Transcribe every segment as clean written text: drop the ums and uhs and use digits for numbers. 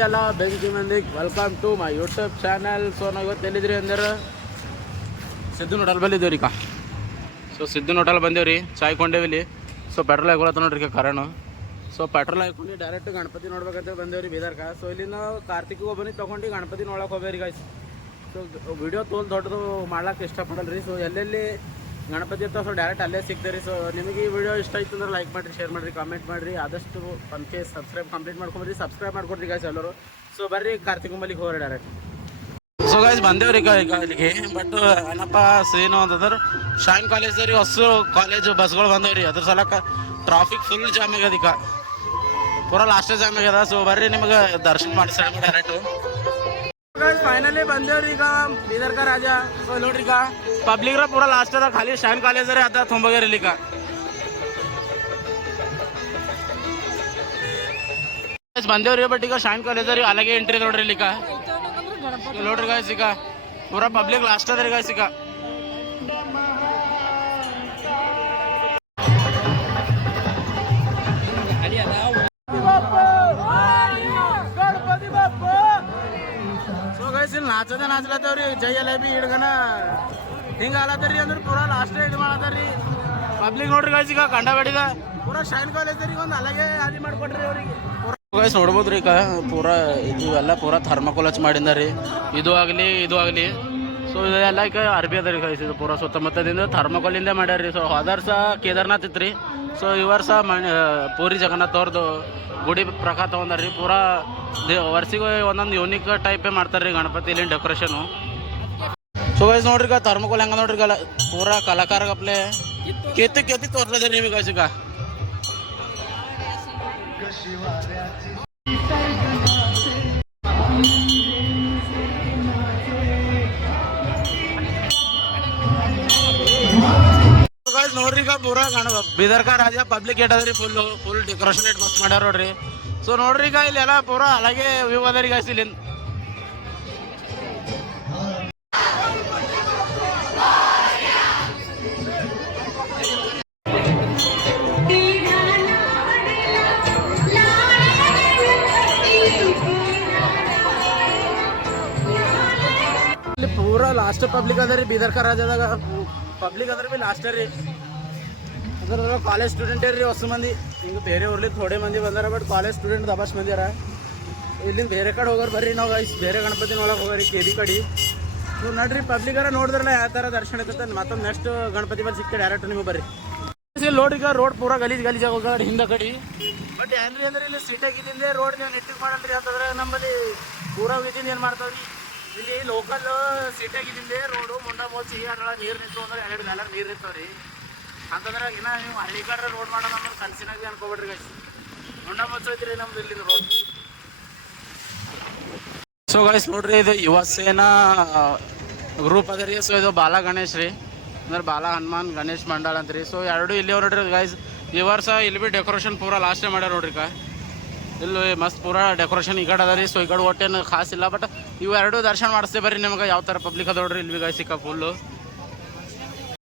ಎಲ್ಲ ಬೆಂಕಿ ಮಂದಿಗೆ welcome to my YouTube channel. So ನಾವು ಇವತ್ತು ಎಲ್ಲಿದ್ರಿ ಅಂದ್ರೆ ಸಿದ್ದು ಹೋಟೆಲ್ ಬಂದಿದ್ದೇವೆ ರೀ. ಸೊ ಸಿದ್ದು ಹೋಟೆಲ್ ಬಂದೇವ್ರಿ, ಚಾಯ್ ಕೊಂಡೇವಿಲ್ಲಿ. ಸೊ ಪೆಟ್ರೋಲ್ ಹಾಕೊಳತ್ತ ನೋಡ್ರಿ ಕಾರಣ. ಸೊ ಪೆಟ್ರೋಲ್ ಹಾಕೊಂಡು ಡೈರೆಕ್ಟ್ ಗಣಪತಿ ನೋಡ್ಬೇಕಂತ ಬಂದೇವ್ರಿ ಬೀದರ್ಕ. ಸೊ ಇಲ್ಲಿಂದ ಕಾರ್ತಿಕ್ ಒಬ್ಬನಿಗೆ ತೊಗೊಂಡು ಗಣಪತಿ ನೋಡಕ್ಕೆ ಹೋಗ್ಬೇರಿ ಗಾಯ್ಸ್. ಸೊ ವಿಡಿಯೋ ತೋಲ್ ದೊಡ್ಡದು ಮಾಡ್ಲಿಕ್ಕೆ ಇಷ್ಟಪಡಲ್ಲ ರೀ. ಸೊ ಎಲ್ಲೆಲ್ಲಿ ಗಣಪತಿ ಇರ್ತಾವೆ ಸೊ ಡೈರೆಕ್ಟ್ ಅಲ್ಲೇ ಸಿಗ್ತಾರೆ. ಸೊ ನಿಮಗೆ ಈ ವಿಡಿಯೋ ಇಷ್ಟ ಆಯ್ತು ಅಂದ್ರೆ ಲೈಕ್ ಮಾಡಿರಿ, ಶೇರ್ ಮಾಡಿರಿ, ಕಾಮೆಂಟ್ ಮಾಡಿರಿ. ಆದಷ್ಟು ಪಂಕೆ ಸಬ್ಸ್ಕ್ರೈಬ್ ಕಂಪ್ಲೀಟ್ ಮಾಡ್ಕೊಂಡ್ರಿ, ಸಬ್ಸ್ಕ್ರೈಬ್ ಮಾಡ್ಕೊಡ್ರಿ ಗಾಯ್ಸ್ ಎಲ್ಲರೂ. ಸೊ ಬರ್ರಿ ಕಾರ್ತಿಕ್ ಮಲ್ಲಿಗೆ ಹೋಗ್ರಿ ಡೈರೆಕ್ಟ್. ಸೊ ಗಾಯ್ಸ್ ಬಂದೇವ್ರಿ ಈಗ ಇಲ್ಲಿಗೆ. ಬಟ್ ಏನಪ್ಪ ಸೇನು ಅಂತಂದ್ರೆ ಶೈನ್ ಕಾಲೇಜ್ ರೀ, ಹೊಸ ಕಾಲೇಜ್ ಬಸ್ಗಳು ಬಂದೇವ್ರಿ. ಅದ್ರ ಸಲಕ್ಕೆ ಟ್ರಾಫಿಕ್ ಫುಲ್ ಜಾಮ್ ಆಗ್ಯದ, ಈಗ ಪೂರ ಲಾಸ್ಟ್ ಜಾಮ್ ಆಗ್ಯದ. ಸೊ ಬರ್ರಿ ನಿಮಗೆ ದರ್ಶನ ಮಾಡಿಸ್ರಿ ಡೈರೆಕ್ಟು. ಫೈನಲಿ ಬಂದೇವ್ರಿ ಈಗ ಬೀದರ್ಕ ರಾಜ. ಸೊ ನೋಡ್ರಿ ಈಗ ಪಬ್ಲಿಕ್ರ ಪೂರ ಲಾಸ್ಟ್ ಅದ, ಖಾಲಿ ಶೈನ್ ಕಾಲೇಜ್ ರೀ ಅದ ತುಂಬೋಗ್ಯಾರ ಇಲ್ಲಿ. ಈಗ ಬಂದೇವ್ರಿ, ಬಟ್ ಈಗ ಶೈನ್ ಕಾಲೇಜ್ ರೀ ಅಲ್ಲಿಗೆ ಎಂಟ್ರಿ ನೋಡ್ರಿ ಇಲ್ಲಿ. ಈಗ ನೋಡ್ರಿ ಗಾಯ್ಸ್ ಈಗ ಪೂರಾ ಪಬ್ಲಿಕ್ ಲಾಸ್ಟ್ ಅದ ರೀ ಗಾಯ್ಸ್. ಈಗ ಸೊ ಗಾಯ್ಸ್ ಇಲ್ಲಿ ನಾಚ್ಲತ್ತವ್ರಿ, ಜೈ ಎಲ್ ಬಿ ಹಿಡ್ಗನ ಹಿಂಗ ಆಲತ್ತರಿ ಅಂದ್ರೆ ಪೂರಾ ಲಾಸ್ಟ್ ಇದು ಮಾಡತ್ತಾರ್ರಿ ಪಬ್ಲಿಕ್. ನೋಡ್ರಿ ಗಾಯ್ಸ್ ಈಗ ಕಂಡಬಡಿದ ಪೂರಾ ಶೈನ್ ಕಾಲೇಜ್ ರೀ ಒಂದು ಅಲ್ಲಗೆ ಹಾದಿ ಮಾಡ್ಕೊಡ್ರಿ ಅವ್ರಿಗೆ. ಗಾಯ್ಸ್ ನೋಡ್ಬೋದ್ರಿ ಈಗ ಪೂರಾ ಇವೆಲ್ಲ ಪೂರಾ ಥರ್ಮಕೋಲ್ ಹಚ್ ಮಾಡಿದ ರೀ, ಇದು ಆಗಲಿ. ಸೊ ಇದೆಲ್ಲ ಈಗ ಅರ್ಬಿ ಅದ ರೀ ಗಾಯ್ಸ್. ಇದು ಪೂರಾ ಸುತ್ತಮುತ್ತದಿಂದ ಥರ್ಮಕೋಲಿಂದ ಮಾಡ್ಯಾರ ರೀ. ಸೊ ಹೋದರ್ಸ ಕೇದಾರ್ನಾಥ್ ಇತ್ತು ರೀ. ಸೊ ಈ ವರ್ಷ ಪೂರಿ ಜಗನ್ನಾಥ್ ಅವ್ರದ್ದು ಗುಡಿ ಪ್ರಕಾರ ತೊಗೊಂಡಾರ ರೀ. ಪೂರಾ ವರ್ಷಿಗೆ ಒಂದೊಂದು ಯೂನಿಕ್ ಟೈಪೇ ಮಾಡ್ತಾರೆ ರೀ ಗಣಪತಿ ಇಲ್ಲಿ ಡೆಕೋರೇಷನು. ಸೊ ಗೈಸ್ ನೋಡ್ರಿ ಈಗ ಥರ್ಮಕೋಲ್ ಹೆಂಗ ನೋಡ್ರಿ ಪೂರಾ ಕಲಾಕಾರ ಕಪ್ಲೆ ಕೆತ್ತಿ ತೋರ್ಸದ ರೀ ಗಾಯ್ಸ್. ಈಗ ನೋಡ್ರಿ ಈಗ ಪೂರಾ ಬೀದರ್ಕ ರಾಜ ಪಬ್ಲಿಕ್ ಏಟ್ ಅದ ರೀ. ಫುಲ್ ಡೆಕೋರೇಷನ್ ಏಟ್ ಮಸ್ತ್ ಮಾಡ್ಯಾರ ನೋಡ್ರಿ. ಸೊ ನೋಡ್ರಿ ಈಗ ಇಲ್ಲೆಲ್ಲ ಪೂರಾ ಅಲಾಗೆ ವ್ಯೂ ಅದ ರೀ ಗಾಯ್ಸ್ ಇಲ್ಲಿ. ಪೂರಾ ಲಾಸ್ಟ್ ಪಬ್ಲಿಕ್ ಅದ ರೀ ಬೀದರ್ಕ ರಾಜದಾಗ. ಪಬ್ಲಿಕ್ ಅದ್ರ ಬಿ ಲಾಸ್ಟ್ ರೀ. ಅದ್ರ ಕಾಲೇಜ್ ಸ್ಟೂಡೆಂಟ್ ರೀ ಹೊಸ ಮಂದಿ. ಹಿಂಗೆ ಬೇರೆ ಊರ್ಲಿ ಥೋಡೆ ಮಂದಿ ಬಂದಾರ, ಬಟ್ ಕಾಲೇಜ್ ಸ್ಟೂಡೆಂಟ್ ದಬಾಸ್ ಮಂದಿ ಅರ. ಇಲ್ಲಿಂದ ಬೇರೆ ಕಡೆ ಹೋಗೋರು ಬರ್ರಿ ನಾವು ಗೈಸ್, ಬೇರೆ ಗಣಪತಿ ನೋಡಕ್ಕೆ ಹೋಗೋರಿ ಕೇದಿ ಕಡೆ. ನೀವು ನೋಡ್ರಿ ಪಬ್ಲಿಕರ ನೋಡಿದ್ರಲ್ಲ ಯಾವ ಥರ ದರ್ಶನ ಇರ್ತೈತೆ. ಮತ್ತೊಂದು ನೆಕ್ಸ್ಟ್ ಗಣಪತಿ ಬಲ್ಲಿ ಸಿಗ್ತದೆ ಡೈರೆಕ್ಟ್ ನಿಮಗೆ ಬರ್ರಿ. ನೋಡ್ರಿ ಈಗ ರೋಡ್ ಪೂರಾ ಗಲೀಜ್ ಹೋಗೋರಿ ಹಿಂದೆ ಕಡೆ. ಬಟ್ ಏನ್ರಿ ಅಂದ್ರೆ ಇಲ್ಲಿ ಸಿಟಿಯಾಗಿದ್ದಿಂದ ರೋಡ್ ನೀವು ನೆಟ್ಟಿಗೆ ಮಾಡಲ್ರಿ ಅಂತಂದ್ರೆ ನಮ್ಮಲ್ಲಿ ಪೂರಾ ವಿಧಿನ ಏನು ಮಾಡ್ತಾವ್ರಿ. ಇಲ್ಲಿ ಲೋಕಲ್ ಸಿಟಿಯಾಗಿದ್ದಿಂದ ರೋಡು ಮುಂಡ ಮೋಚಿ ಅದ್ರೊಳಗೆ ನೀರು ನಿಂತು ಅಂದ್ರೆ 2 ಗಾಲರ್ ನೀರು ನಿಂತಾವ್ರಿ. ಅಂತಂದ್ರೆ ಇನ್ನ ನೀವು ಹಳ್ಳಿ ಕಡೆ ರೋಡ್ ಮಾಡೋಣ ಅಂದ್ರೆ ಕನ್ಸಿನಾಗಿ ಅನ್ಕೋಬೇಡ್ರಿ ಗೈಸ್. ಮುಂಡ ಮೋಚೋಯ್ತ್ರಿ ನಮ್ದು ಇಲ್ಲಿಂದ ರೋಡ್. ಸೊ ಗೈಸ್ ನೋಡ್ರಿ ಇದು ಯುವ ಸೇನಾ ಗ್ರೂಪ್ ಅದ ರೀ. ಸೊ ಇದು ಬಾಲ ಗಣೇಶ್ ರೀ, ಅಂದ್ರೆ ಬಾಲ ಹನುಮಾನ್ ಗಣೇಶ್ ಮಂಡಳ ಅಂತ ರೀ. ಸೊ ಎರಡು ಇಲ್ಲಿ ನೋಡ್ರಿ ಗೈಸ್. ಈ ವರ್ಷ ಇಲ್ಲಿ ಬಿ ಡೆಕೋರೇಷನ್ ಪೂರಾ ಲಾಸ್ಟೇ ಮಾಡ್ಯಾರ ನೋಡ್ರಿ. ಇಲ್ಲಿ ಮಸ್ತ್ ಪೂರಾ ಡೆಕೋರೇಷನ್ ಈ ಕಡೆ ಅದ ರೀ. ಸೊ ಈ ಕಡೆ ಒಟ್ಟೇನು ಖಾಸ್ ಇಲ್ಲ, ಬಟ್ ಇವು ಎರಡು ದರ್ಶನ ಮಾಡಿಸ್ತೇ ಬರ್ರಿ ನಿಮ್ಗೆ ಯಾವ ಥರ ಪಬ್ಲಿಕ್ ಅದ ನೋಡ್ರಿ ಇಲ್ಲಿ ಗೈಸ್ ಈಗ ಫುಲ್ಲು.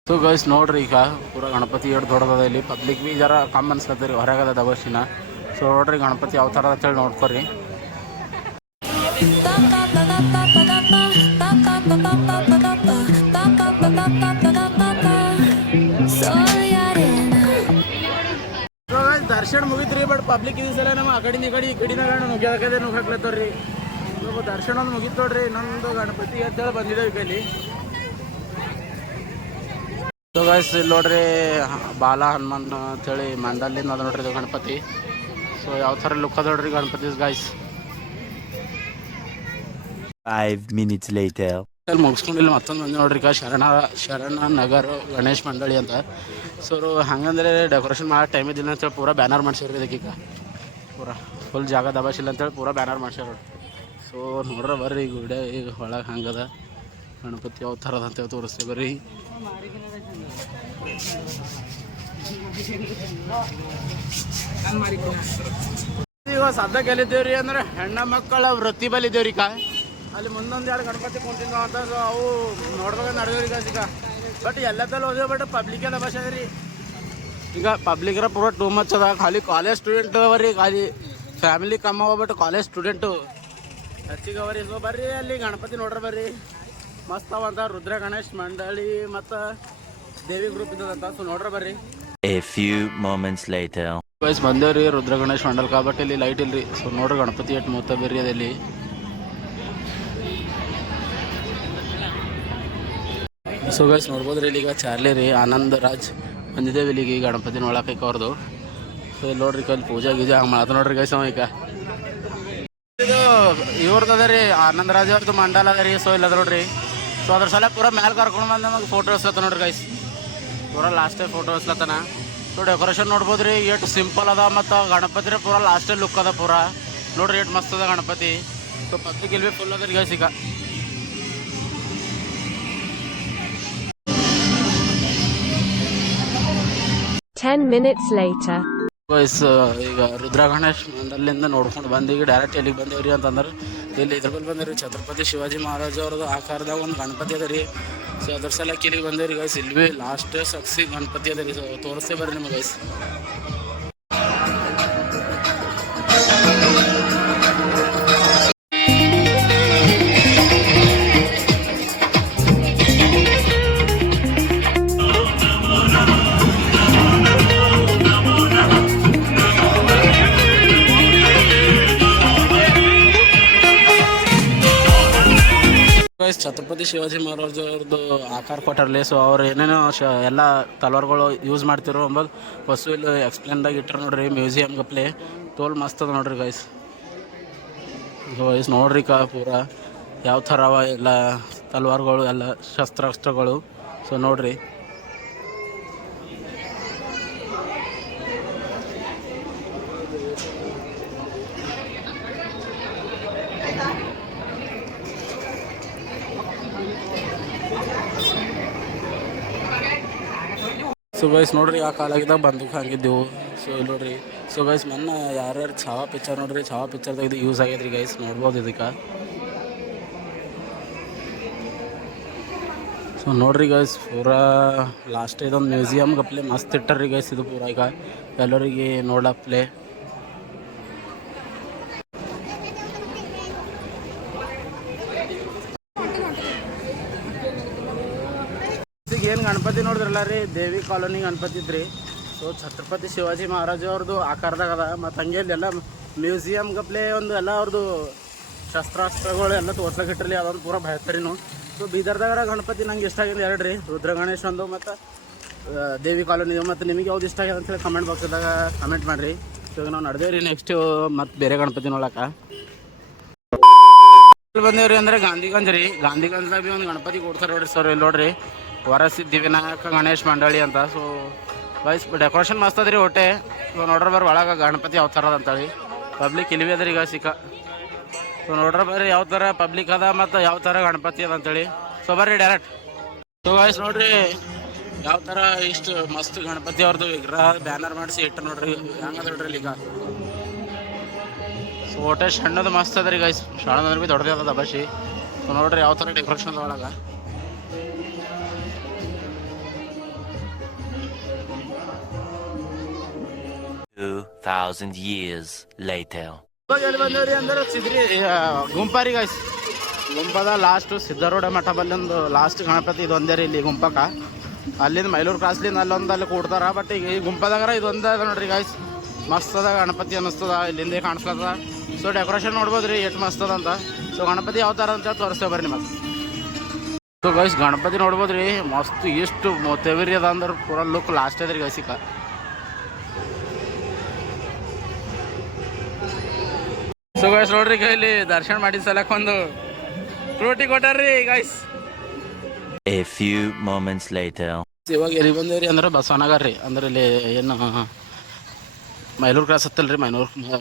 ಸೊ ಗೈಸ್ ನೋಡ್ರಿ ಈಗ ಪೂರಾ ಗಣಪತಿ ಎರಡು ದೊಡ್ಡದ ಇಲ್ಲಿ. ಪಬ್ಲಿಕ್ ಬಿ ಜರ ಕಮ್ಮಿ ಅನ್ಸ್ಕತ್ತ ರೀ, ಹೊರಗದ ದಬಾಶಿನ. ಸೊ ನೋಡ್ರಿ ಗಣಪತಿ ಯಾವ ಥರ ಅಂತೇಳಿ ನೋಡ್ಕೊರಿ. ದರ್ಶನ ಮುಗಿತ್ರಿ, ಬಟ್ ಪಬ್ಲಿಕ್ ಈ ಸಲ ನಮ್ಮ ಆ ಕಡಿನ ಈ ಕಡಿನ ನುಗ್ಗ್ಯಾಕದೆ ನುಗ್ಗಾಕ್ಲತ್ತವ್ರಿ. ದರ್ಶನ ಒಂದು ಮುಗಿತು ನೋಡ್ರಿ. ಇನ್ನೊಂದು ಗಣಪತಿ ಅಂತೇಳಿ ಬಂದಿದ್ದೇವೆ ಈ ಕೈಲಿ. ಸೊ ಗೈಸ್ ಇಲ್ಲಿ ನೋಡ್ರಿ ಬಾಲ ಹನುಮಾನ್ ಅಂತೇಳಿ ಮಂಡಲಿಂದ ಅದ ನೋಡ್ರಿ ಇದು ಗಣಪತಿ. ಸೊ ಯಾವ ಥರ ಲುಕ್ ಅದ ನೋಡ್ರಿ ಗಣಪತಿ ಗೈಸ್. 5 minutes later. ಅಲ್ಲಿ ಮುಗಿಸ್ಕೊಂಡು ಇಲ್ಲಿ ಮತ್ತೊಂದು ಬಂದು ನೋಡ್ರಿ ಈಗ ಶರಣ ನಗರ ಗಣೇಶ್ ಮಂಡಳಿ ಅಂತ. ಸೊ ಹಂಗಂದ್ರೆ ಡೆಕೋರೇಷನ್ ಮಾಡೋ ಟೈಮ್ ಇದ್ದಿಲ್ಲ ಅಂತೇಳಿ ಪೂರಾ ಬ್ಯಾನರ್ ಮಾಡ್ಸ್ಯಾರ ಇದಕ್ಕೀಗ. ಪೂರಾ ಫುಲ್ ಜಾಗ ದಬಾಶಿಲ್ಲ ಅಂತೇಳಿ ಪೂರಾ ಬ್ಯಾನರ್ ಮಾಡ್ಸ್ಯಾರ ನೋಡ್ರಿ. ಸೊ ನೋಡ್ರ ಬರ್ರಿ ಈಗ ವಿಡಿಯೋ ಈಗ ಒಳಗೆ ಹಂಗದ ಗಣಪತಿ ಯಾವ ಥರದ ಅಂತೇಳಿ ತೋರಿಸ್ತೇವೆ ಬರ್ರಿ. ಈಗ ಸದ್ಯಕ್ಕೆ ಎಲ್ಲಿದ್ದೇವ್ರಿ ಅಂದ್ರೆ ಹೆಣ್ಣ ಮಕ್ಕಳ ವೃತ್ತಿ ಬಲ್ಲಿ ಇದ್ದೇವ್ರಿ. ಅಲ್ಲಿ ಮುಂದೊಂದು 2 ಗಣಪತಿ ಕುಂತಿದ್ವು ಅಂತ. ಸೊ ಅವು ನೋಡ್ಬೇಕಂತ ನಡೆದೇವ್ರಿ ಈಗ. ಬಟ್ ಎಲ್ಲದಲ್ಲೂ ಹೋದೇವು, ಬಟ್ ಪಬ್ಲಿಕ್ ಎಲ್ಲ ಭಾಷೆ ರೀ. ಈಗ ಪಬ್ಲಿಕ್ರ ಪೂರ ಟೂ ಮಚ್ ಅದ. ಖಾಲಿ ಕಾಲೇಜ್ ಸ್ಟೂಡೆಂಟ್ ಅವರಿ ಖಾಲಿ. ಫ್ಯಾಮಿಲಿ ಕಮ್ಮ ಹೋಗ್ಬಿಟ್ಟು ಕಾಲೇಜ್ ಸ್ಟೂಡೆಂಟು ಹೆಚ್ಚಿಗೆ ಅವರಿ. ಸೊ ಬರ್ರಿ ಅಲ್ಲಿ ಗಣಪತಿ ನೋಡ್ರಿ ಬರ್ರಿ, ಮಸ್ತ್ ಅವಂತ ರುದ್ರ ಗಣೇಶ್ ಮಂಡಳಿ ಮತ್ತು ದೇವಿ ಗ್ರೂಪ್ ಇದ್ದದಂತ. ಸೊ ನೋಡ್ರಿ ಬರ್ರಿ. A few moments later. Guys ಬಂದೇವ್ರಿ ರುದ್ರ ಗಣೇಶ್ ಮಂಡಲ್ కాబట్టి ಇಲ್ಲಿ ಲೈಟ್ ಇಲ್ರಿ. ಸೊ ನೋಡ್ರಿ ಗಣಪತಿ ಎಟ್ ಮೂತ ಬರ್ರಿ ಅದಲ್ಲಿ. ಸೊ ಗೈಸ್ ನೋಡ್ಬೋದ್ರಿ ಇಲ್ಲಿ ಈಗ ಚಾರ್ಲಿ ರೀ ಆನಂದ್ ರಾಜ್ ಬಂದಿದ್ದೇವೆ ಇಲ್ಲಿಗೆ ಗಣಪತಿ ನೋಡಕ್ಕೆ ಅವ್ರದ್ದು. ಸೊ ಇಲ್ಲಿ ನೋಡ್ರಿ ಕಲ್ಲಿ ಪೂಜಾ ಗೀಜಾ ಹಂಗೆ ಮಾತು ನೋಡ್ರಿ ಗೈಸ್ ಅವ ಈಗ. ಇದು ಇವ್ರದ್ದು ಅದ ರೀ ಆನಂದ್ ರಾಜ್ ಅವ್ರದ್ದು ಮಂಡಲ ಅದ ರೀ. ಸೊ ಇಲ್ಲ ಅದ ನೋಡ್ರಿ. ಸೊ ಅದ್ರ ಸಲ ಪೂರ ಮ್ಯಾಲೆ ಕರ್ಕೊಂಡು ಬಂದು ನಮಗೆ ಫೋಟೋ ಇಸ್ಲತ್ತ ನೋಡ್ರಿ ಗೈಸ್, ಪೂರ ಲಾಸ್ಟೇ ಫೋಟೋ ಇಸ್ಲತ್ತನ. ಸೊ ಡೆಕೋರೇಷನ್ ನೋಡ್ಬೋದು ರೀ ಎಷ್ಟು ಸಿಂಪಲ್ ಅದ, ಮತ್ತು ಗಣಪತಿ ರೀ ಪೂರ ಲಾಸ್ಟೇ ಲುಕ್ ಅದ ಪೂರ ನೋಡ್ರಿ ಎಷ್ಟು ಮಸ್ತ್ ಅದ ಗಣಪತಿ. ಸೊ ಪಬ್ಲಿಕ್ ಇಲ್ಲಿ ಫುಲ್ ಅದ ರೀ ಗೈಸ್ ಈಗ. ಗೈಸ್ ಈಗ ರುದ್ರ ಗಣೇಶ್ ಮಂಡಲಿಂದ ನೋಡ್ಕೊಂಡು ಬಂದು ಈಗ ಡೈರೆಕ್ಟ್ ಎಲ್ಲಿಗೆ ಬಂದೇವ್ರಿ ಅಂತಂದ್ರೆ ಇಲ್ಲಿ ಇದ್ರ ಬಲ್ಲಿ ಬಂದೇವ್ರಿ ಛತ್ರಪತಿ ಶಿವಾಜಿ ಮಹಾರಾಜ್ ಅವ್ರದ್ದು ಆಕಾರದಾಗ ಒಂದು ಗಣಪತಿ ಅದ ರೀ. ಸೊ ಅದ್ರ ಸಲಕ್ಕೆ ಇಲ್ಲಿಗೆ ಬಂದೇವ್ರಿ ಗೈಸ್. ಇಲ್ಲಿ ಭೀ ಲಾಸ್ಟ್ ಸಕ್ಸಿ ಗಣಪತಿ ಅದ ರೀ. ಸೊ ತೋರಿಸ್ತೇ ಬರ್ರಿ ನಿಮಗೆ ಗೈಸ್. ಛತ್ರಪತಿ ಶಿವಾಜಿ ಮಹಾರಾಜ್ ಅವ್ರದ್ದು ಆಕಾರ ಕೊಟ್ಟಾರಲಿ. ಸೊ ಅವ್ರು ಏನೇನೋ ಎಲ್ಲ ತಲವಾರ್ಗಳು ಯೂಸ್ ಮಾಡ್ತಿರೋ ಅಂಬದು ಫಸ್ಟು ಇಲ್ಲಿ ಎಕ್ಸ್ಪ್ಲೇನ್ದಾಗ ಇಟ್ಟರು ನೋಡ್ರಿ. ಮ್ಯೂಸಿಯಮ್ ಗಪ್ಲೆ ತೋಲ್ ಮಸ್ತ್ ಅದ ನೋಡ್ರಿ ಗೈಸ್. ಗೈಸ್ ನೋಡ್ರಿ ಪೂರ ಯಾವ ಥರ ಅವ ಎಲ್ಲ ತಲವಾರ್ಗಳು ಎಲ್ಲ ಶಸ್ತ್ರಾಸ್ತ್ರಗಳು. ಸೊ ನೋಡ್ರಿ ಸೊ ಗೈಸ್ ನೋಡ್ರಿ ಆ ಕಾಲಾಗಿದ್ದಾಗ ಬಂದೂಕ್ ಹಂಗಿದ್ದೆವು. ಸೊ ಇಲ್ಲಿ ನೋಡ್ರಿ. ಸೊ ಗೈಸ್ ಮೊನ್ನೆ ಯಾರ್ಯಾರು ಛಾವಾ ಪಿಕ್ಚರ್ ನೋಡ್ರಿ, ಛಾವಾ ಪಿಕ್ಚರ್ದಾಗ ಇದು ಯೂಸ್ ಆಗ್ಯದ್ರಿ ಗೈಸ್, ನೋಡ್ಬೋದು ಇದಕ್ಕೆ. ಸೊ ನೋಡ್ರಿ ಗೈಸ್ ಪೂರಾ ಲಾಸ್ಟ್ ಇದೊಂದು ಮ್ಯೂಸಿಯಮ್ ಗಪ್ಲೆ ಮಸ್ತ್ ಇಟ್ಟರ್ರಿ ಗೈಸ್. ಇದು ಪೂರ ಈಗ ಎಲ್ಲರಿಗೆ ನೋಡಪ್ಲೆ. ಏನು ಗಣಪತಿ ನೋಡಿದ್ರಲ್ಲ ರೀ, ದೇವಿ ಕಾಲೋನಿ ಗಣಪತಿ ಇದ್ರಿ. ಸೊ ಛತ್ರಪತಿ ಶಿವಾಜಿ ಮಹಾರಾಜ್ ಅವ್ರದ್ದು ಆಕಾರದಾಗ ಅದ. ಮತ್ತು ಹಂಗೆ ಎಲ್ಲ ಮ್ಯೂಸಿಯಮ್ ಗಪ್ಲೆ ಒಂದು ಎಲ್ಲ ಅವ್ರದ್ದು ಶಸ್ತ್ರಾಸ್ತ್ರಗಳು ಎಲ್ಲ ತೋರ್ಸಕ್ಕಿಟ್ರಲಿ. ಅದೊಂದು ಪೂರ ಬೆಳ್ತರಿನು. ಸೊ ಬೀದರ್ದಾಗ ಗಣಪತಿ ನಂಗೆ ಇಷ್ಟ ಆಗಿದೆ ಎರಡು ರೀ, ರುದ್ರ ಗಣೇಶ್ ಒಂದು ಮತ್ತು ದೇವಿ ಕಾಲೋನಿ. ಮತ್ತು ನಿಮಗೆ ಯಾವ್ದು ಇಷ್ಟ ಆಗಿದೆ ಅಂತೇಳಿ ಕಮೆಂಟ್ ಬಾಕ್ಸ್ದಾಗ ಕಮೆಂಟ್ ಮಾಡಿರಿ. ಸೊ ಈಗ ನಾವು ನಡೆದೇವ್ರಿ ನೆಕ್ಸ್ಟ್ ಮತ್ತು ಬೇರೆ ಗಣಪತಿ ನೋಡಕ್ಕೆ ಬಂದೇವ್ರಿ. ಅಂದರೆ ಗಾಂಧಿಗಂಜ್ ರೀ. ಗಾಂಧಿಗಂಜ್ದಾಗ ಭೀ ಒಂದು ಗಣಪತಿ ಕೊಡ್ತಾರೆ ನೋಡ್ರಿ. ಸರ್ ಇಲ್ಲಿ ನೋಡ್ರಿ ವರಸಿದ್ಧಿವಿನಾಯಕ ಗಣೇಶ್ ಮಂಡಳಿ ಅಂತ. ಸೊ ವೈಸ್ ಡೆಕೋರೇಷನ್ ಮಸ್ತ್ ಅದ ರೀ ಹೊಟ್ಟೆ. ಸೊ ನೋಡ್ರಿ ಬರ್ರಿ ಒಳಗೆ ಗಣಪತಿ ಯಾವ ಥರ ಅದ ಅಂತೇಳಿ. ಪಬ್ಲಿಕ್ ಇಲ್ಲಿವೆ ಅದ ರೀ ಈಗ ಸಿಕ್ಕ. ಸೊ ನೋಡ್ರಿ ಬರ್ರಿ ಯಾವ ಥರ ಪಬ್ಲಿಕ್ ಅದ ಮತ್ತು ಯಾವ ಥರ ಗಣಪತಿ ಅದ ಅಂತೇಳಿ. ಸೊ ಬರ್ರಿ ಡೈರೆಕ್ಟ್. ಸೊ ವೈಸ್ ನೋಡ್ರಿ ಯಾವ ಥರ ಇಷ್ಟು ಮಸ್ತ್ ಗಣಪತಿ ಅವ್ರದ್ದು ವಿಗ್ರಹ ಬ್ಯಾನರ್ ಮಾಡಿಸಿ ಇಟ್ಟು ನೋಡ್ರಿ ಹೆಂಗದ ನೋಡ್ರಿ ಈಗ. ಸೊ ಹೊಟ್ಟೆ ಸಣ್ಣದು ಮಸ್ತ್ ಅದ ರೀ ಗೈಸ್, ಸಣ್ಣದಂದ್ರೆ ಭೀ ದೊಡ್ಡದೇ ಅದ ಬಶಿ. ಸೊ ನೋಡ್ರಿ ಯಾವ ಥರ ಡೆಕೋರೇಷನ್ ಅದ ಒಳಗೆ. 2000 years later. ಎಲ್ಲಿ ಬಂದೇವ್ರಿ ಅಂದ್ರೆ ಸಿದ್ರಿ ಗುಂಪಾರಿ ಗೈಸ್. ಗುಂಪದ ಲಾಸ್ಟ್ ಸಿದ್ಧಾರೂಢ ಮಠ ಬಲ್ಲೊಂದು ಲಾಸ್ಟ್ ಗಣಪತಿ ಇದೊಂದೇ ರೀ ಇಲ್ಲಿ ಗುಂಪಕ್ಕ. ಅಲ್ಲಿಂದ ಮೈಲೂರು ಕ್ರಾಸ್ಲಿಂದ ಅಲ್ಲೊಂದು ಅಲ್ಲಿ ಕೊಡ್ತಾರ. ಬಟ್ ಈಗ ಈ ಗುಂಪದಾಗ ಇದೊಂದು ಅದ ನೋಡ್ರಿ ಗೈಸ್, ಮಸ್ತ್ ಅದ ಗಣಪತಿ ಅನ್ನಿಸ್ತದ, ಇಲ್ಲಿಂದೇ ಕಾಣಿಸ್ತದ. ಸೊ ಡೆಕೋರೇಷನ್ ನೋಡ್ಬೋದು ರೀ ಎಷ್ಟು ಮಸ್ತ್ ಅದ ಅಂತ. ಸೊ ಗಣಪತಿ ಯಾವ ಥರ ಅಂತ ತೋರಿಸ್ತೇವೆ ಬರ್ರಿ ನಿಮಗೆ. ಸೊ ಗೈಸ್ ಗಣಪತಿ ನೋಡ್ಬೋದು ರೀ ಮಸ್ತ್ ಎಷ್ಟು ಮೊತ್ತೇವಿರಿ ಅದ ಅಂದ್ರೆ ಪೂರ ಲುಕ್ ಲಾಸ್ಟ್ ಅದ ರೀ ಗೈಸಿಕ. ಸೊ ಗೈಸ್ ನೋಡ್ರಿ ಇಲ್ಲಿ ದರ್ಶನ ಮಾಡಿದ ಸಲಕ್ಕೆ ಒಂದು ಫ್ರೂಟಿ ಕೊಟ್ಟಾರ್ರಿ guys. A few moments later. ಇವಾಗ ಎಲ್ಲಿ ಬಂದೇವ್ರಿ ಅಂದ್ರೆ ಬಸವನಗರ್ ರೀ. ಅಂದ್ರೆ ಇಲ್ಲಿ ಏನು ಮೈಲೂರು ಕ್ರಾಸ್ ಹತ್ತಲ್ಲ ರೀ,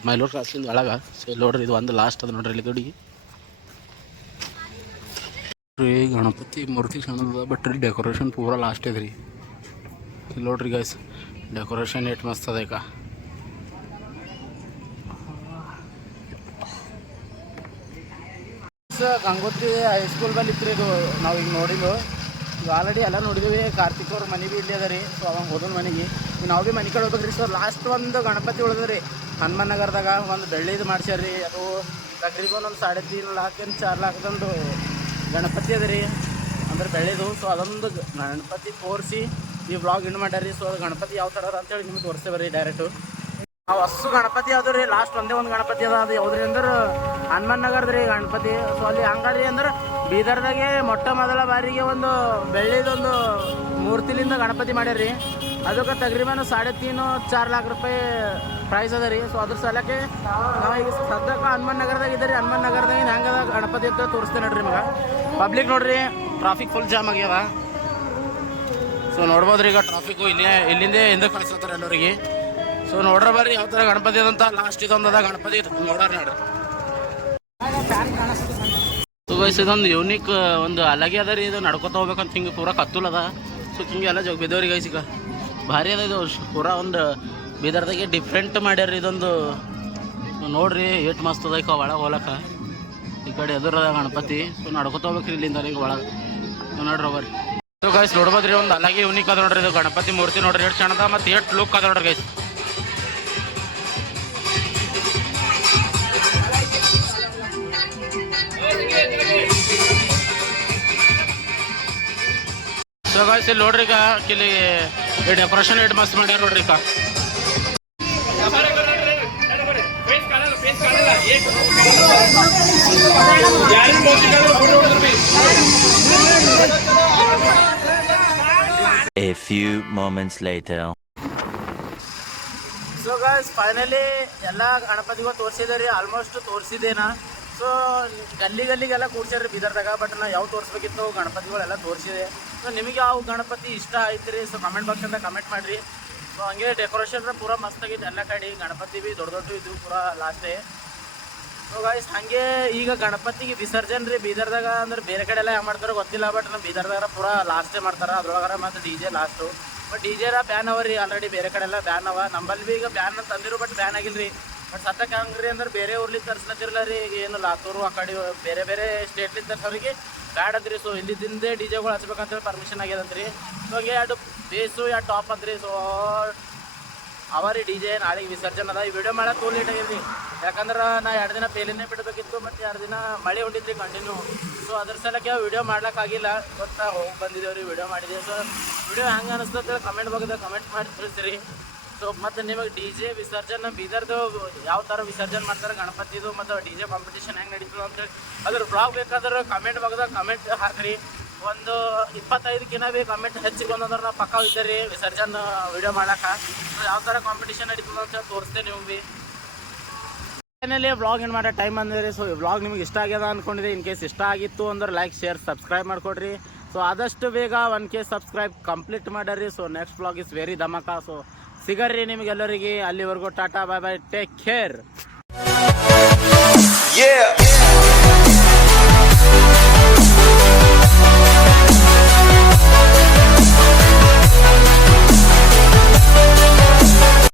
ಮೈಲೂರು ಕ್ರಾಸ್ಲಿಂದ ಒಳಗೆ. ಸೊ ಇಲ್ಲಿ ನೋಡ್ರಿ ಇದು ಒಂದು ಲಾಸ್ಟ್ ಅದ ನೋಡ್ರಿ ಇಲ್ಲಿ ಗಡಿ ರೀ. ಗಣಪತಿ ಮೂರ್ತಿ ಸಣ್ಣದ ಬಟ್ ರೀ ಡೆಕೋರೇಷನ್ ಪೂರ ಲಾಸ್ಟ್ ಇದೆ ರೀ. ಇಲ್ಲಿ ನೋಡ್ರಿ ಗೈಸ್ ಡೆಕೋರೇಷನ್ ಎಷ್ಟು ಮಸ್ತ್ ಅದ ಈಗ. ಗಂಗೋತ್ರಿ ಹೈಸ್ಕೂಲ್ ಬಲ್ಲಿ ಇತ್ತು ರೀ ಇದು. ನಾವು ಈಗ ನೋಡಿದ್ದು ಈಗ ಆಲ್ರೆಡಿ ಎಲ್ಲ ನೋಡಿದ್ವಿ. ಕಾರ್ತಿಕ್ ಅವ್ರ ಮನೆ ಭೀ ಇಲ್ಲಿ ಅದ ರೀ. ಸೊ ಅವಾಗ ಹೋದನ್ ಮನೆಗೆ ನಾವು ಭೀ ಮನೆ ಕಡೆ ಹೋಗ್ಬೇಕ್ರಿ. ಸೊ ಲಾಸ್ಟ್ ಒಂದು ಗಣಪತಿ ಉಳಿದ ರೀ ಹನುಮಾನ್ ನಗರದಾಗ ಒಂದು ಬೆಳ್ಳಿದು ಮಾಡ್ಸ್ಯಾರ್ರಿ. ಅದು ತಕ್ರೀಬನ್ ಒಂದು 3.5 ಲಾಖ 4 ಲಾಖದೊಂದು ಗಣಪತಿ ಅದ ರೀ, ಅಂದ್ರೆ ಬೆಳ್ಳಿದು. ಸೊ ಅದೊಂದು ಗಣಪತಿ ತೋರಿಸಿ ಈ ವ್ಲಾಗ್ ಎಂಡ್ ಮಾಡ್ಯಾರಿ. ಸೊ ಅದು ಗಣಪತಿ ಯಾವ ಥರ ಅದ ಅಂತೇಳಿ ನಿಮ್ಗೆ ತೋರಿಸ್ತೇವೆ ರೀ ಡೈರೆಕ್ಟು. ನಾವು ಹೊಸ ಗಣಪತಿ ಯಾವ್ದು ರೀ, ಲಾಸ್ಟ್ ಒಂದೇ ಒಂದು ಗಣಪತಿ ಅದ. ಅದು ಯಾವ್ದ್ರಿ ಅಂದ್ರೆ ಹನುಮಾನ್ ನಗರದ ರೀ ಗಣಪತಿ. ಸೊ ಅಲ್ಲಿ ಹಂಗಾರಿ ಅಂದ್ರೆ ಬೀದರ್ದಾಗೆ ಮೊಟ್ಟ ಮೊದಲ ಬಾರಿಗೆ ಒಂದು ಬೆಳ್ಳಿದೊಂದು ಮೂರ್ತಿಲಿಂದ ಗಣಪತಿ ಮಾಡ್ಯಾರ್ರಿ. ಅದಕ್ಕೆ ತಗ್ರಿಬನ್ 3.5-4 ಲಾಖ ರೂಪಾಯಿ ಪ್ರೈಸ್ ಅದ ರೀ. ಸೊ ಅದ್ರ ಸಲಕ್ಕೆ ನಾವು ಈಗ ಸದ್ಯಕ್ಕೆ ಹನುಮಾನ್ ನಗರದಾಗ ಇದ್ದೀರಿ. ಹನುಮಾನ್ ನಗರದಾಗ ಹೆಂಗದ ಗಣಪತಿ ಅಂತ ತೋರಿಸ್ತೇನೆ ನೋಡ್ರಿ ನಿಮಗೆ. ಪಬ್ಲಿಕ್ ನೋಡ್ರಿ, ಟ್ರಾಫಿಕ್ ಫುಲ್ ಜಾಮ್ ಆಗ್ಯದ. ಸೊ ನೋಡ್ಬೋದ್ರಿ ಈಗ ಟ್ರಾಫಿಕ್ಕು ಇಲ್ಲಿಂದ ಹಿಂದಕ್ಕೆ ಕಳಿಸ್ತಾರೆ ಎಲ್ಲರಿಗೆ. ಸೊ ನೋಡ್ರ ಬರ್ರಿ ಯಾವ ಥರ ಗಣಪತಿ ಅದಂತ. ಲಾಸ್ಟ್ ಇದೊಂದು ಅದ ಗಣಪತಿ ನೋಡ್ರಿ ನೋಡ್ರಿ. ಸೊ ಗೈಸ್ ಇದೊಂದು ಯೂನಿಕ್ ಒಂದು ಅಲಗೆ ಅದ ರೀ. ಇದು ನಡ್ಕೊತ ಹೋಗ್ಬೇಕಂತ ಹಿಂಗೆ ಪೂರ ಕತ್ತುಲ್ ಅದ. ಸೊ ಹಿಂಗೆ ಎಲ್ಲ ಜೋಗ ಬಿದ್ದವ್ರಿ ಗೈಸ್. ಈಗ ಭಾರಿ ಅದ ಇದು ಪೂರ ಒಂದು ಬೀದರ್ದಾಗೆ ಡಿಫ್ರೆಂಟ್ ಮಾಡ್ಯಾರ ಇದೊಂದು. ನೋಡ್ರಿ ಎಷ್ಟು ಮಸ್ತ್ ಅದ ಈಗ ಒಳಗೆ ಹೋಲಕ್ಕ. ಈ ಕಡೆ ಎದುರದ ಗಣಪತಿ. ಸೊ ನಡ್ಕೊತ ಹೋಗ್ಬೇಕ್ರಿ ಇಲ್ಲಿಂದ ಈಗ ಒಳಗೆ. ನೋಡ್ರಿ ಬರ್ರಿ. ಸೊ ಗೈಸ್ ನೋಡ್ಬೋದ್ರಿ ಒಂದು ಅಲಗೆ ಯೂನಿಕ್ ಅದ ನೋಡ್ರಿ ಇದು ಗಣಪತಿ ಮೂರ್ತಿ. ನೋಡ್ರಿ ಎಷ್ಟು ಚೆನ್ನದ ಮತ್ತು ಎಷ್ಟು ಲುಕ್ ಅದ ನೋಡ್ರಿ ಗೈಸ್. ಸೊ ಗೈಸ್ ಇಲ್ಲಿ ನೋಡ್ರಿ ಈಗ ಇಲ್ಲಿ ಡೆಕೋರೇಷನ್ ಎಷ್ಟು ಮಸ್ತ್ ಮಾಡ್ಯಾರ ನೋಡ್ರಿ ಈಗ. A few moments later. So guys finally ಎಲ್ಲ ಗಣಪತಿಗಳು ತೋರಿಸಿದೆ ರೀ. ಆಲ್ಮೋಸ್ಟ್ ತೋರಿಸಿದೇನಾ. ಸೊ ಗಲ್ಲಿಗೆಲ್ಲ ಕೂಡ್ಸ್ಯಾರ ಬೀದರ್ದಾಗ. ಬಟ್ ನಾ ಯಾವ ತೋರಿಸ್ಬೇಕಿತ್ತು ಗಣಪತಿಗಳೆಲ್ಲ ತೋರಿಸಿದೆ. ಸೊ ನಿಮಗೆ ಯಾವ ಗಣಪತಿ ಇಷ್ಟ ಆಯ್ತು ರೀ. ಸೊ ಕಮೆಂಟ್ ಬಾಕ್ಸಿಂದ ಕಮೆಂಟ್ ಮಾಡಿರಿ. ಸೊ ಹಂಗೆ ಡೆಕೋರೇಷನ್ ಪೂರ ಮಸ್ತಾಗಿತ್ತು ಎಲ್ಲ ಕಡೆ. ಗಣಪತಿ ಭೀ ದೊಡ್ಡ ದೊಡ್ಡ ಇದು ಪೂರ ಲಾಸ್ಟೇ. ಸೊ ಗೈಸ್ ಹಾಗೆ ಈಗ ಗಣಪತಿಗೆ ವಿಸರ್ಜನೆ ರೀ ಬೀದರ್ದಾಗ. ಅಂದ್ರೆ ಬೇರೆ ಕಡೆ ಎಲ್ಲ ಯಾವ ಮಾಡ್ತಾರೋ ಗೊತ್ತಿಲ್ಲ. ಬಟ್ ನಮ್ಮ ಬೀದರ್ದಾಗ ಪೂರ ಲಾಸ್ಟೇ ಮಾಡ್ತಾರೆ. ಅದ್ರೊಳಗಾರ ಮತ್ತು DJ last. But DJ ban ಅವ ರೀ ಆಲ್ರೆಡಿ. ಬೇರೆ ಕಡೆ ಎಲ್ಲ ಬ್ಯಾನ್ ಅವ. ನಂಬಲ್ಲಿ ಭೀ ಈಗ ಬ್ಯಾನ್ ಅಂತ ಅಂದಿರು, ಬಟ್ ಬ್ಯಾನ್ ಆಗಿಲ್ಲ ರೀ. ಬಟ್ ಸತ್ತಕ್ಕೆ ಹಂಗೆ ರೀ ಅಂದ್ರೆ ಬೇರೆ ಊರ್ಲಿಂದ ತರಿಸ್ಲತ್ತಿರಲ್ಲ ರೀ. ಈಗ ಏನು ಲಾತೂರು ಆ ಕಡೆ ಬೇರೆ ಬೇರೆ ಸ್ಟೇಟ್ಲಿಂದ ತರ್ಸೋರಿಗೆ ಬ್ಯಾಡ್ ಅಂದ್ರಿ. ಸೊ ಇಲ್ಲಿದ್ದಿಂದೇ DJಗಳು ಹಚ್ಬೇಕಂತೇಳಿ ಪರ್ಮಿಷನ್ ಆಗ್ಯದಂತ್ರಿ. ಸೊ ಹಂಗೆ ಎರಡು ಬೇಸು ಎರಡು ಟಾಪ್ ಅಂತ್ರಿ. ಸೊ ಅವ ರೀ DJ ನಾಳೆಗೆ ವಿಸರ್ಜನೆ ಅದ. ಈ ವಿಡಿಯೋ ಮಾಡಕ್ಕೆ ತೋಲ್ ಲೇಟ್ ಆಗಿದ್ರಿ. ಯಾಕಂದ್ರೆ ನಾ 2 ದಿನ ಪೇಲಿನೇ ಬಿಡಬೇಕಿತ್ತು, ಮತ್ತು 2 ದಿನ ಮಳೆ ಹೊಂಟಿದ್ರಿ ಕಂಟಿನ್ಯೂ. ಸೊ ಅದ್ರ ಸಲಕ್ಕೆ ವಿಡಿಯೋ ಮಾಡ್ಲಿಕ್ಕಾಗಿಲ್ಲ. ಗೊತ್ತಾ ಹೋಗಿ ಬಂದಿದ್ದೇವೆ ರೀ, ವಿಡಿಯೋ ಮಾಡಿದ್ದೇವೆ. ಸೊ ವಿಡಿಯೋ ಹೆಂಗೆ ಅನಿಸ್ತದೆ ಕಮೆಂಟ್ ಬಾಕ್ಸ್ದಾಗ ಕಮೆಂಟ್ ಮಾಡಿ ತಿಳಿಸ್ರಿ. ಸೊ ಮತ್ತು ನಿಮಗೆ DJ ವಿಸರ್ಜನೆ ಬೀದರ್ದು ಯಾವ ಥರ ವಿಸರ್ಜನೆ ಮಾಡ್ತಾರೆ ಗಣಪತಿದು ಮತ್ತು DJ ಕಾಂಪಿಟೇಷನ್ ಹೆಂಗೆ ನಡೀತದೆ ಅಂತೇಳಿ ಅದ್ರ ಬ್ಲಾಗ್ ಬೇಕಾದ್ರೆ ಕಮೆಂಟ್ ಬಾಕ್ಸ್ದಾಗ ಕಮೆಂಟ್ ಹಾಕ್ರಿ. ಒಂದು 25 ಭೀ ಕಮೆಂಟ್ ಹೆಚ್ಚಿಗೆ ಬಂದಂದ್ರೆ ನಾವು ಪಕ್ಕ ಇದ್ದೀರಿ ವಿಸರ್ಜನೆ ವಿಡಿಯೋ ಮಾಡೋಕೆ. ಸೊ ಯಾವ ಥರ ಕಾಂಪಿಟೇಷನ್ ನಡೀತದೆ ಅಂತ ತೋರಿಸ್ತೇನೆ ನೀವು ಭೀ. ಫೈನಲಿ ವ್ಲಾಗ್ ಏನು ಮಾಡೋ ಟೈಮ್ ಬಂದಿರಿ. ಸೊ ಈ ವ್ಲಾಗ್ ನಿಮ್ಗೆ ಇಷ್ಟ ಆಗ್ಯದ ಅಂದ್ಕೊಂಡಿದ್ದೆ. ಇನ್ ಕೇಸ್ ಇಷ್ಟ ಆಗಿತ್ತು ಅಂದ್ರೆ ಲೈಕ್ ಶೇರ್ ಸಬ್ಸ್ಕ್ರೈಬ್ ಮಾಡಿಕೊಡ್ರಿ. ಸೊ ಆದಷ್ಟು ಬೇಗ 1K ಸಬ್ಸ್ಕ್ರೈಬ್ ಕಂಪ್ಲೀಟ್ ಮಾಡ್ಯಾರಿ. So next vlog is very ಧಮಾಕ. ಸೊ ಸಿಗರ್ರಿ ನಿಮಗೆಲ್ಲರಿಗೆ. ಅಲ್ಲಿವರೆಗೂ ಟಾಟಾ ಬಾಯ್ ಬಾಯ್, ಟೇಕ್ ಕೇರ್.